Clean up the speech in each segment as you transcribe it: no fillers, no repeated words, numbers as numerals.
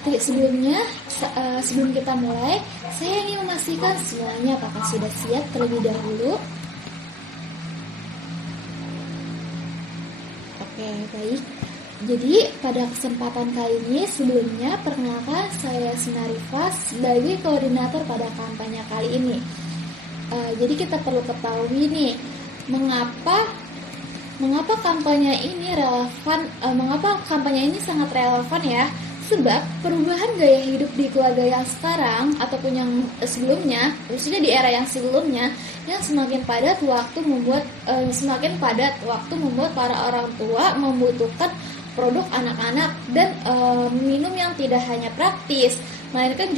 Sebelum kita mulai, saya ingin memastikan semuanya apakah sudah siap terlebih dahulu. Oke, baik. Jadi pada kesempatan kali ini sebelumnya perkenalkan saya Sinarifa sebagai koordinator pada kampanye kali ini. Jadi kita perlu ketahui nih mengapa kampanye ini relevan, mengapa kampanye ini sangat relevan ya? Sebab perubahan gaya hidup di keluarga yang sekarang ataupun yang sebelumnya, khususnya di era yang sebelumnya, yang semakin padat waktu membuat para orang tua membutuhkan produk anak-anak dan minum yang tidak hanya praktis, melainkan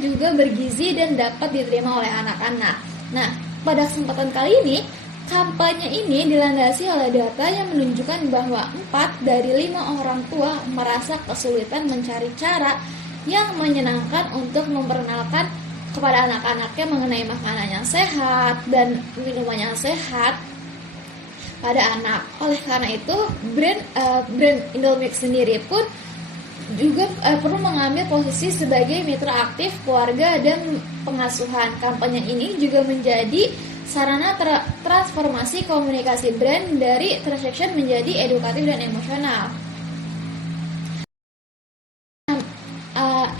juga bergizi dan dapat diterima oleh anak-anak. Nah, pada kesempatan kali ini kampanye ini dilandasi oleh data yang menunjukkan bahwa 4 dari 5 orang tua merasa kesulitan mencari cara yang menyenangkan untuk memperkenalkan kepada anak-anaknya mengenai makanan yang sehat dan minuman yang sehat pada anak. Oleh karena itu, brand Indomilk sendiri pun juga perlu mengambil posisi sebagai mitra aktif keluarga dan pengasuhan. Kampanye ini juga menjadi sarana transformasi komunikasi brand dari transaction menjadi edukatif dan emosional.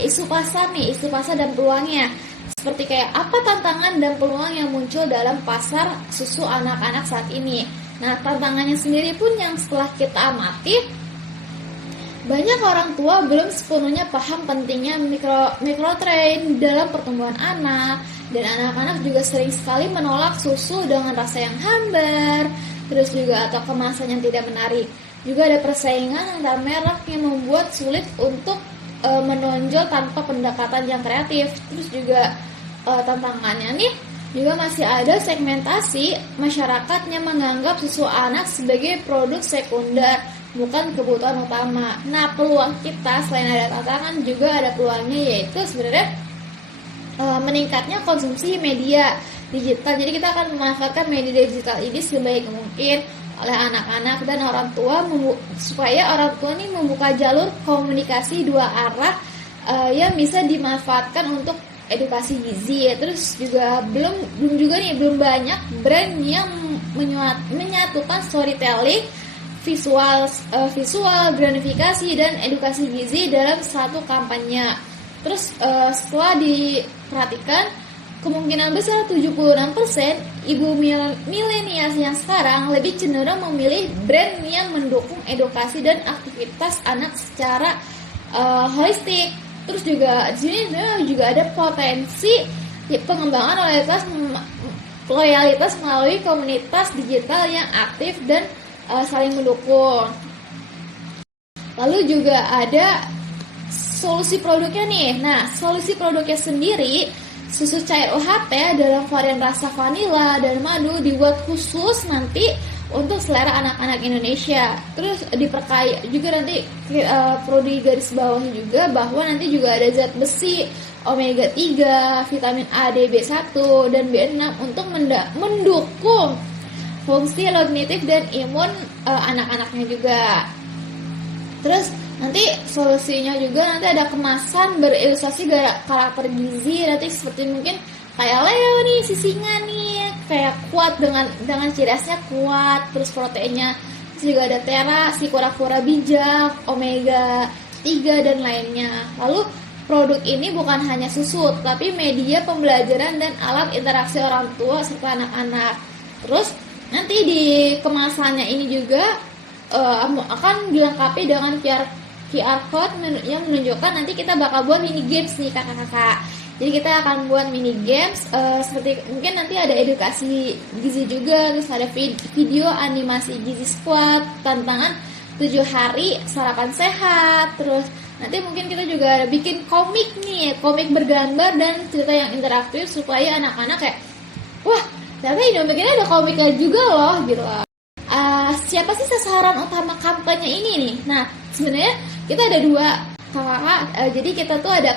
Isu pasar dan peluangnya. Seperti kayak apa tantangan dan peluang yang muncul dalam pasar susu anak-anak saat ini. Nah, tantangannya sendiri pun yang setelah kita amati, banyak orang tua belum sepenuhnya paham pentingnya mikrotrain dalam pertumbuhan anak, dan anak-anak juga sering sekali menolak susu dengan rasa yang hambar, terus juga atau kemasan yang tidak menarik. Juga ada persaingan antar merek yang membuat sulit untuk menonjol tanpa pendekatan yang kreatif. Terus juga tantangannya nih juga masih ada segmentasi masyarakatnya menganggap susu anak sebagai produk sekunder, bukan kebutuhan utama. Nah, peluang kita selain ada tantangan juga ada peluangnya, yaitu sebenarnya meningkatnya konsumsi media digital. Jadi kita akan memanfaatkan media digital ini sebaik mungkin oleh anak-anak dan orang tua supaya orang tua ini membuka jalur komunikasi dua arah yang bisa dimanfaatkan untuk edukasi gizi ya. Terus juga belum banyak brand yang menyatukan storytelling, visual, gamifikasi dan edukasi gizi dalam satu kampanye. Terus setelah diperhatikan, kemungkinan besar 76% ibu milenial yang sekarang lebih cenderung memilih brand yang mendukung edukasi dan aktivitas anak secara holistik. Terus juga di sini juga ada potensi pengembangan loyalitas melalui komunitas digital yang aktif dan saling mendukung. Lalu juga ada solusi produknya nih. Nah, solusi produknya sendiri, susu cair UHT dalam varian rasa vanila dan madu dibuat khusus nanti untuk selera anak-anak Indonesia. Terus diperkaya juga nanti perlu digaris bawahi juga bahwa nanti juga ada zat besi, omega 3, vitamin A, D, B1 dan B6 untuk mendukung fungsi kognitif dan imun anak-anaknya juga. Terus nanti solusinya juga nanti ada kemasan berilustrasi karakter gizi, nanti seperti mungkin kayak Leo nih, sisinga nih, kayak kuat dengan ciri khasnya kuat, terus proteinnya. Terus juga ada Tera, si kura-kura bijak, omega 3 dan lainnya. Lalu produk ini bukan hanya susu, tapi media pembelajaran dan alat interaksi orang tua serta anak-anak. Terus nanti di kemasannya ini juga akan dilengkapi dengan QR code yang menunjukkan nanti kita bakal buat mini games nih kakak-kakak. Jadi kita akan buat mini games seperti mungkin nanti ada edukasi gizi juga, terus ada video animasi gizi squad, tantangan 7 hari sarapan sehat, terus nanti mungkin kita juga ada bikin komik nih, komik bergambar dan cerita yang interaktif supaya anak-anak kayak wah ternyata Indomilk ini ada komiknya juga loh gitu. Siapa sih sasaran utama kampanye ini nih? Nah sebenarnya kita ada 2 kakak, jadi kita tuh ada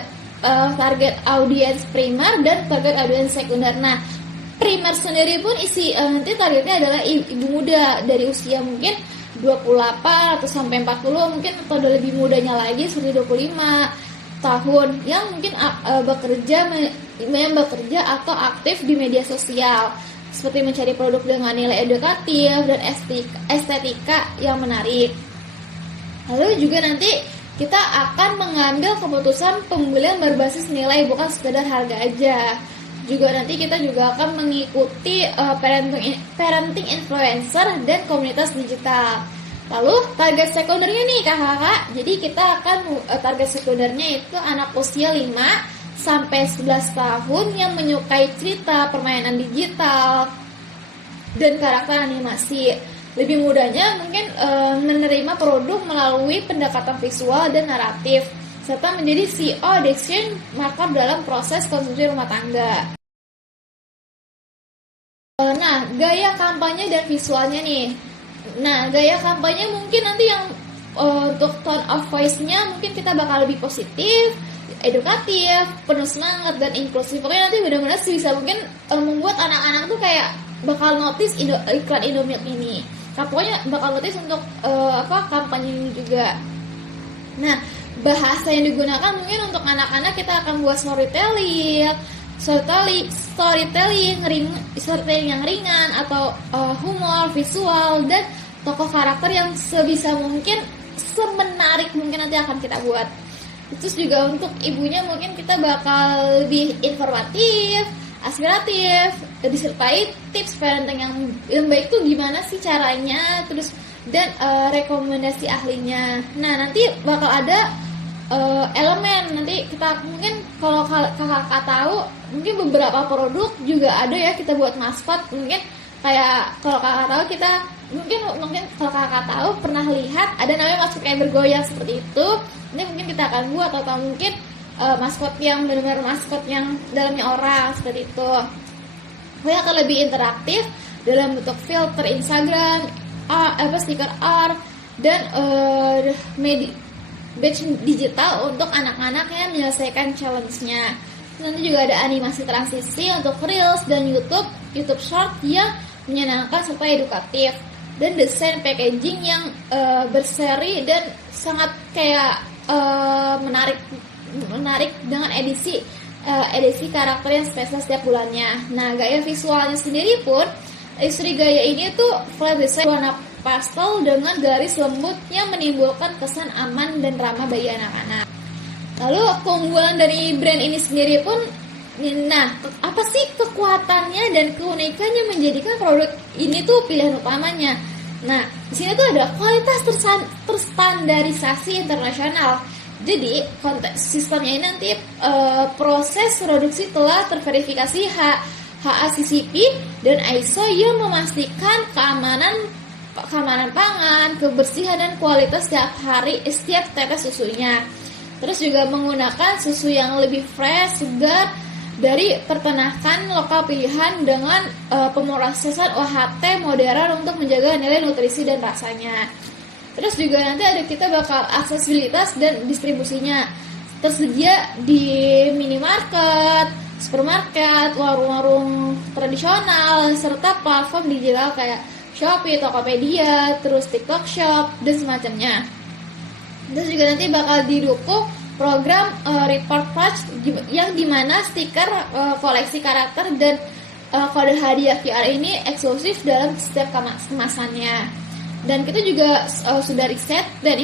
target audiens primer dan target audiens sekunder. Nah, primer sendiri pun nanti targetnya adalah ibu muda dari usia mungkin 28 atau sampai 40, mungkin atau udah lebih mudanya lagi seperti 25 tahun yang mungkin bekerja atau aktif di media sosial seperti mencari produk dengan nilai edukatif dan estetika yang menarik. Lalu juga nanti kita akan mengambil keputusan pembelian berbasis nilai, bukan sekedar harga aja. Juga nanti kita juga akan mengikuti parenting influencer dan komunitas digital. Lalu target sekundernya nih kakak-kakak. Jadi kita akan target sekundernya itu anak usia 5 sampai 11 tahun yang menyukai cerita, permainan digital, dan karakter animasi. Lebih mudahnya mungkin menerima produk melalui pendekatan visual dan naratif, serta menjadi CEO decision maker dalam proses konsumsi rumah tangga. Nah, gaya kampanye dan visualnya nih. Nah, gaya kampanye mungkin nanti yang untuk tone of voice-nya mungkin kita bakal lebih positif, edukatif, penuh semangat, dan inklusif. Pokoknya nanti benar-benar bisa mungkin membuat anak-anak tuh kayak bakal notice iklan Indomilk ini. Pokoknya bakal notice untuk kampanye ini juga. Nah, bahasa yang digunakan mungkin untuk anak-anak kita akan buat storytelling yang ringan atau humor, visual, dan tokoh karakter yang sebisa mungkin semenarik mungkin nanti akan kita buat. Terus juga untuk ibunya mungkin kita bakal lebih informatif, aspiratif, disertai tips parenting yang baik tuh gimana sih caranya, terus dan rekomendasi ahlinya. Nah, nanti bakal ada elemen, nanti kita mungkin kalau kakak tahu mungkin beberapa produk juga ada ya kita buat maskot. Mungkin kayak kalau kakak tahu kita mungkin kalau kakak tahu pernah lihat ada namanya maskot kayak bergoyang seperti itu. Ini mungkin kita akan buat, atau mungkin maskot yang benar-benar maskot yang dalamnya orang seperti itu. Pokoknya akan lebih interaktif dalam bentuk filter Instagram, stiker art, dan badge digital untuk anak-anak yang menyelesaikan challenge-nya. Nanti juga ada animasi transisi untuk Reels dan YouTube Short yang menyenangkan serta edukatif, dan desain packaging yang berseri dan sangat kayak menarik dengan edisi karakter yang spesial setiap bulannya. Nah, gaya visualnya sendiri pun istri gaya ini tuh flat design warna pastel dengan garis lembut yang menimbulkan kesan aman dan ramah bagi anak-anak. Lalu keunggulan dari brand ini sendiri pun, nah apa sih kekuatannya dan keunikannya menjadikan produk ini tuh pilihan utamanya? Nah, di sini tuh ada kualitas terstandarisasi internasional. Jadi sistemnya ini nanti proses produksi telah terverifikasi HACCP dan ISO yang memastikan keamanan pangan, kebersihan, dan kualitas setiap tetes susunya. Terus juga menggunakan susu yang lebih fresh, segar dari peternakan lokal pilihan dengan pemrosesan UHT modern untuk menjaga nilai nutrisi dan rasanya. Terus juga nanti kita bakal aksesibilitas dan distribusinya tersedia di minimarket, supermarket, warung-warung tradisional, serta platform digital kayak Shopee, Tokopedia, terus TikTok Shop, dan semacamnya. Terus juga nanti bakal didukung program Report Patch yang dimana stiker koleksi karakter dan kode hadiah QR ini eksklusif dalam setiap kemasannya. Dan kita juga sudah riset dan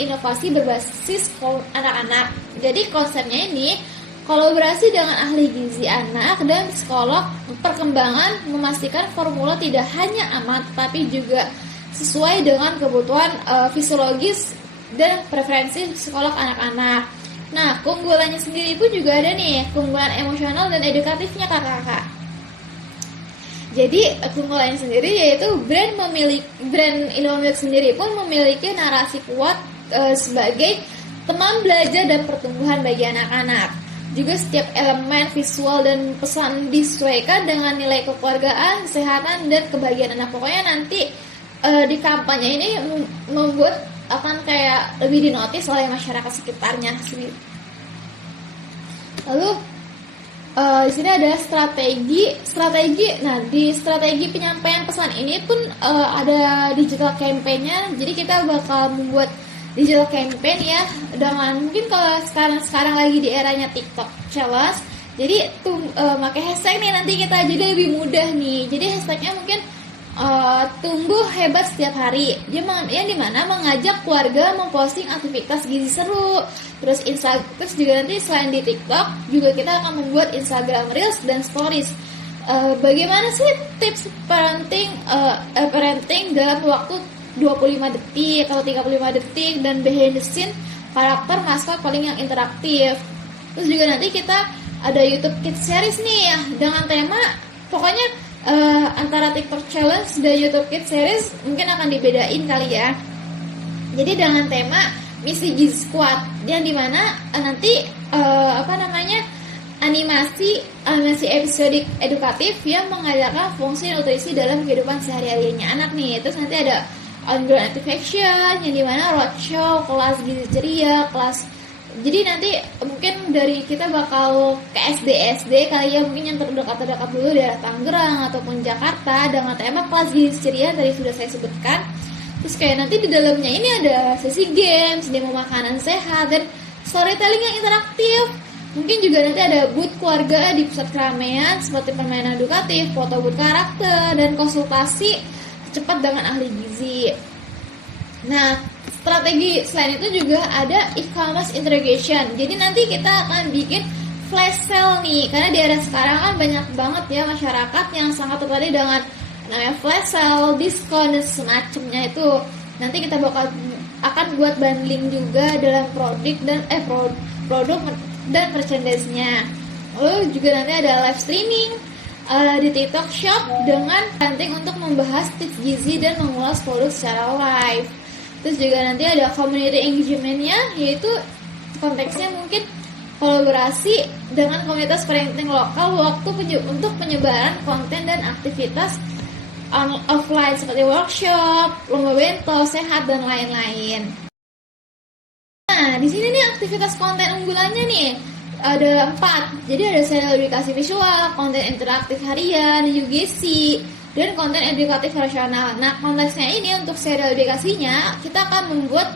inovasi berbasis anak-anak. Jadi konsepnya ini kolaborasi dengan ahli gizi anak dan psikolog perkembangan, memastikan formula tidak hanya aman tapi juga sesuai dengan kebutuhan fisiologis dan preferensi psikolog anak-anak. Nah, keunggulannya sendiri pun juga ada nih, keunggulan emosional dan edukatifnya kakak-kakak. Jadi keunggulannya sendiri yaitu brand Indomilk sendiri pun memiliki narasi kuat sebagai teman belajar dan pertumbuhan bagi anak-anak. Juga setiap elemen visual dan pesan disesuaikan dengan nilai kekeluargaan, kesehatan, dan kebahagiaan anak. Pokoknya nanti di kampanye ini membuat akan kayak lebih dinotis oleh masyarakat sekitarnya. Lalu Di sini ada strategi. Nah, di strategi penyampaian pesan ini pun ada digital campaign-nya. Jadi kita bakal membuat digital campaign ya dengan mungkin kalau sekarang lagi di eranya TikTok Challenge. Jadi pakai hashtag nih nanti kita jadi lebih mudah nih. Jadi hashtagnya mungkin tumbuh hebat setiap hari. Yang dimana mengajak keluarga memposting aktivitas gizi seru. Terus juga nanti selain di TikTok juga kita akan membuat Instagram Reels dan Stories. Bagaimana sih tips parenting dalam waktu 25 detik atau 35 detik dan behind the scene karakter maskot paling yang interaktif. Terus juga nanti kita ada YouTube Kids Series nih ya dengan tema pokoknya antara TikTok Challenge dan YouTube Kids Series mungkin akan dibedain kali ya. Jadi dengan tema Misi Gizi Squad yang dimana nanti animasi episodik edukatif yang mengajarkan fungsi nutrisi dalam kehidupan sehari-harinya anak nih. Terus nanti ada on-ground activation yang dimana roadshow, kelas gizi ceria, jadi nanti mungkin dari kita bakal ke SD kali ya, mungkin yang terdekat dulu daerah Tangerang ataupun Jakarta dengan tema kelas gizi ceria tadi sudah saya sebutkan. Terus kayak nanti di dalamnya ini ada sesi games, demo makanan sehat, dan storytelling yang interaktif. Mungkin juga nanti ada booth keluarga di pusat keramaian seperti permainan edukatif, foto booth karakter, dan konsultasi cepat dengan ahli gizi. Nah, strategi selain itu juga ada e-commerce integration. Jadi nanti kita akan bikin flash sale nih, karena di era sekarang kan banyak banget ya masyarakat yang sangat tertarik dengan namanya flash sale, diskon dan semacamnya itu. Nanti kita akan buat bundling juga dalam produk dan merchandise-nya. Lalu juga nanti ada live streaming di TikTok Shop dengan penting untuk membahas tips gizi dan mengulas produk secara live. Terus juga nanti ada community engagement-nya, yaitu konteksnya mungkin kolaborasi dengan komunitas parenting lokal untuk penyebaran konten dan aktivitas offline seperti workshop, lomba bento, sehat dan lain-lain. Nah, di sini nih aktivitas konten unggulannya nih ada 4. Jadi ada serial edukasi visual, konten interaktif harian, UGC, dan konten edukatif rasional. Nah, konteksnya ini untuk serial edukasinya kita akan membuat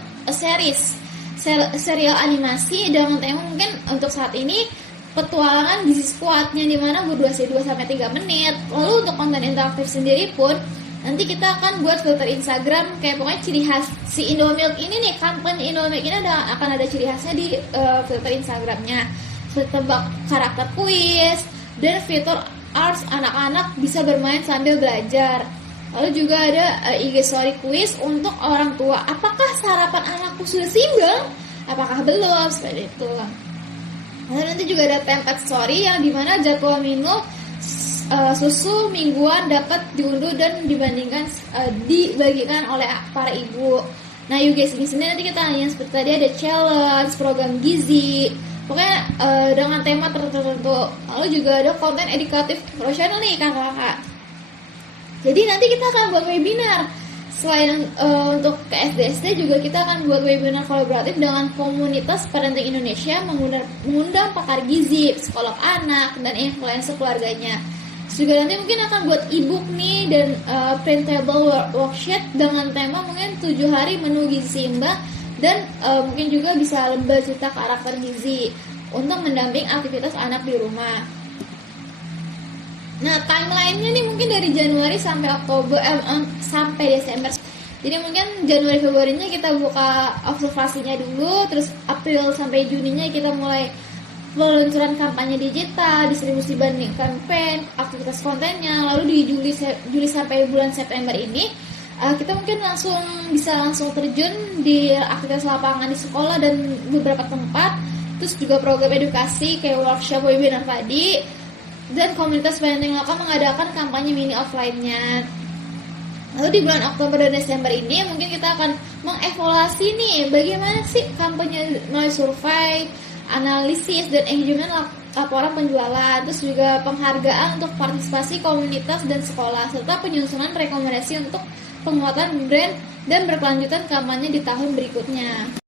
serial animasi dengan tema mungkin untuk saat ini petualangan gizi squad yang dimana berdurasi 2-3 menit. Lalu untuk konten interaktif sendiri pun nanti kita akan buat filter Instagram kayak pokoknya ciri khas si Indomilk ini nih, kampanye Indomilk ini akan ada ciri khasnya di filter Instagramnya. Seperti tebak karakter kuis dan fitur arts anak-anak bisa bermain sambil belajar. Lalu juga ada IG story quiz untuk orang tua. Apakah sarapan anakku sudah seimbang? Apakah belum? Seperti itu. Lalu nanti juga ada template story yang dimana jadwal minum susu mingguan dapat diunduh dan dibagikan oleh para ibu. Nah, UGS ini sendiri nanti kita yang seperti tadi ada challenge, program gizi, pokoknya dengan tema tertentu. Lalu juga ada konten edukatif profesional nih kakak-kakak. Jadi nanti kita akan buat webinar. Selain untuk ke SD juga kita akan buat webinar kolaboratif dengan komunitas parenting Indonesia mengundang pakar gizi, psikolog anak, dan influencer keluarganya. Juga nanti mungkin akan buat ebook nih dan printable worksheet dengan tema mungkin 7 hari menu gizi seimbang dan mungkin juga bisa lomba cerita karakter gizi untuk mendamping aktivitas anak di rumah. Nah, timeline-nya nih mungkin dari Januari sampai sampai Desember. Jadi mungkin Januari Februarinya kita buka observasinya dulu, terus April sampai Juninya kita mulai peluncuran kampanye digital, distribusi banding campaign, aktivitas kontennya. Lalu di Juli sampai bulan September ini kita mungkin bisa langsung terjun di aktivitas lapangan di sekolah dan beberapa tempat. Terus juga program edukasi kayak workshop, webinar tadi, dan komunitas parenting lokal mengadakan kampanye mini offline-nya. Lalu di bulan Oktober dan Desember ini mungkin kita akan mengevaluasi nih bagaimana sih kampanye melalui survei, analisis, dan engagement laporan penjualan. Terus juga penghargaan untuk partisipasi komunitas dan sekolah, serta penyusunan rekomendasi untuk penguatan brand dan berkelanjutan kampanye di tahun berikutnya.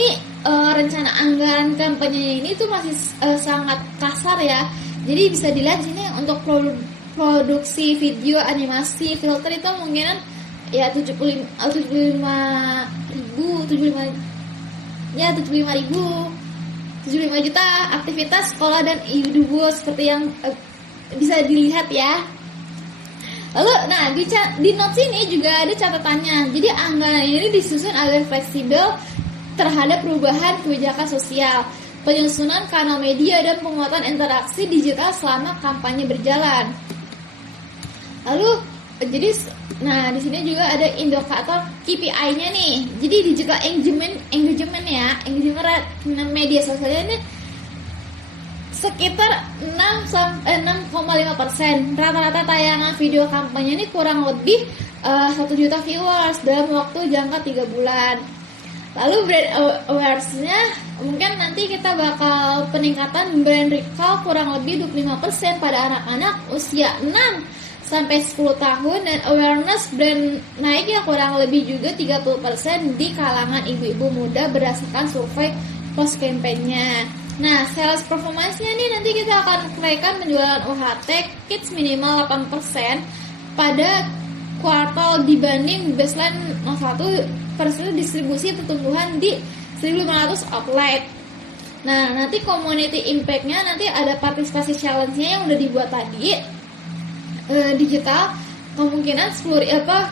Ini rencana anggaran kampanye ini tuh masih sangat kasar ya. Jadi bisa dilihat sini untuk produksi video animasi filter itu mungkin ya 75 juta aktivitas sekolah dan individu seperti yang bisa dilihat ya. Lalu, nah di notes ini juga ada catatannya. Jadi anggaran ini disusun agar fleksibel terhadap perubahan kebijakan sosial, penyusunan kanal media dan penguatan interaksi digital selama kampanye berjalan. Lalu, jadi, nah di sini juga ada indikator KPI-nya nih. Jadi digital engagement ya, engagement media sosialnya ini sekitar 6,5%. Rata-rata tayangan video kampanye ini kurang lebih 1 juta viewers dalam waktu jangka 3 bulan. Lalu brand awareness-nya mungkin nanti kita bakal peningkatan brand recall kurang lebih 25% pada anak-anak usia 6 sampai 10 tahun dan awareness brand naik ya kurang lebih juga 30% di kalangan ibu-ibu muda berdasarkan survei post campaign-nya. Nah, sales performance-nya nih nanti kita akan kenaikan penjualan UHT Kids minimal 8% pada kuartal dibanding baseline 01% distribusi pertumbuhan di 1.500 outlet. Nah, nanti community impact-nya nanti ada partisipasi challenge-nya yang udah dibuat tadi. Digital kemungkinan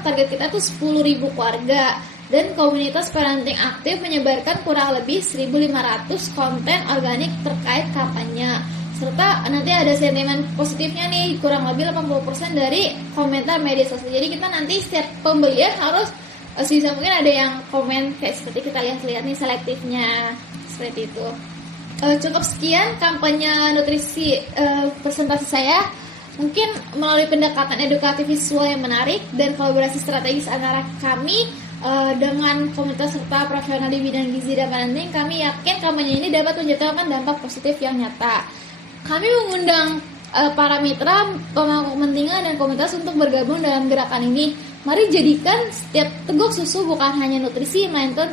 target kita tuh 10.000 keluarga dan komunitas parenting aktif menyebarkan kurang lebih 1.500 konten organik terkait kampanye. Serta nanti ada sentimen positifnya nih kurang lebih 80% dari komentar media sosial. Jadi kita nanti setiap pembelian harus sebisa mungkin ada yang komen kayak seperti kita lihat nih selektifnya seperti itu. Cukup sekian kampanye nutrisi presentasi saya. Mungkin melalui pendekatan edukatif visual yang menarik dan kolaborasi strategis antara kami dengan komunitas serta profesional di bidang gizi dan parenting, kami yakin kampanye ini dapat menciptakan dampak positif yang nyata. Kami mengundang para mitra, pemangku kepentingan dan komunitas untuk bergabung dalam gerakan ini. Mari jadikan setiap teguk susu bukan hanya nutrisi, melainkan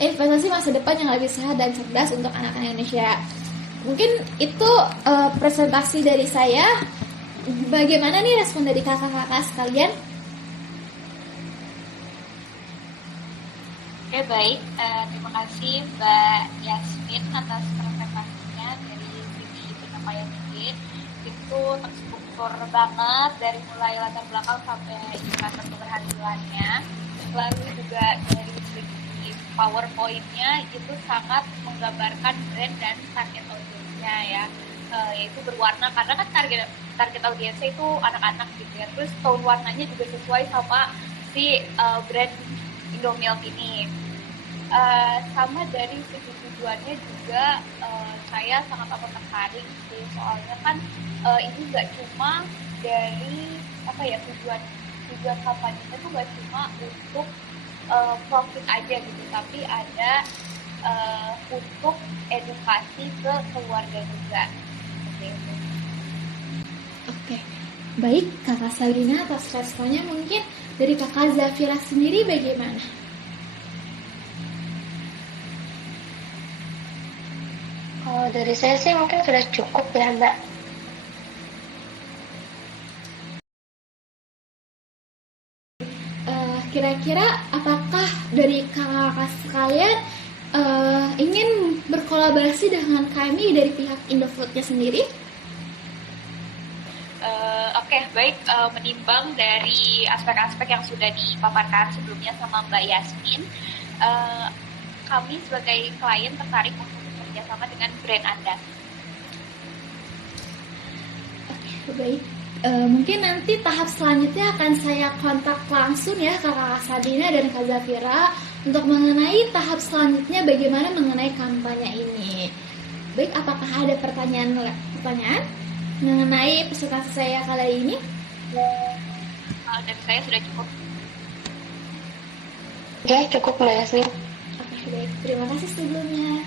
investasi masa depan yang lebih sehat dan cerdas untuk anak-anak Indonesia. Mungkin itu presentasi dari saya. Bagaimana nih respon dari kakak-kakak sekalian? Oke, baik. Terima kasih Mbak Yasmin atas presentasinya dari segi pencapaian ini. Itu terstruktur banget dari mulai latar belakang sampai indikator keberhasilannya. Lalu juga dari segi PowerPoint-nya itu sangat menggambarkan brand dan target audiensnya ya. Yaitu berwarna karena kan target audiensnya itu anak-anak gitu ya. Terus tone warnanya juga sesuai sama si brand Indomilk ini. Sama dari segi tujuannya juga saya sangat amat tertarik sih, soalnya kan ini nggak cuma dari tujuan kampanye itu nggak cuma untuk profit aja gitu, tapi ada untuk edukasi ke keluarga juga. Oke, baik kakak Sabrina atas responnya. Mungkin dari kakak Zafira sendiri bagaimana? Kalau dari saya sih mungkin sudah cukup ya Mbak. Kira-kira apakah dari kakak sekalian ingin berkolaborasi dengan kami dari pihak Indofood-nya sendiri? Oke, baik. Menimbang dari aspek-aspek yang sudah dipaparkan sebelumnya sama Mbak Yasmin, kami sebagai klien tertarik untuk bekerja sama dengan brand Anda. Oke, baik. Mungkin nanti tahap selanjutnya akan saya kontak langsung ya Kakak Sabrina dan Kak Zafira untuk mengenai tahap selanjutnya bagaimana mengenai kampanye ini. Baik, apakah ada pertanyaan mengenai presentasi saya kali ini? Dari saya sudah cukup. Ya, cukup Mbak Yasmin. Oke, baik. Terima kasih sebelumnya.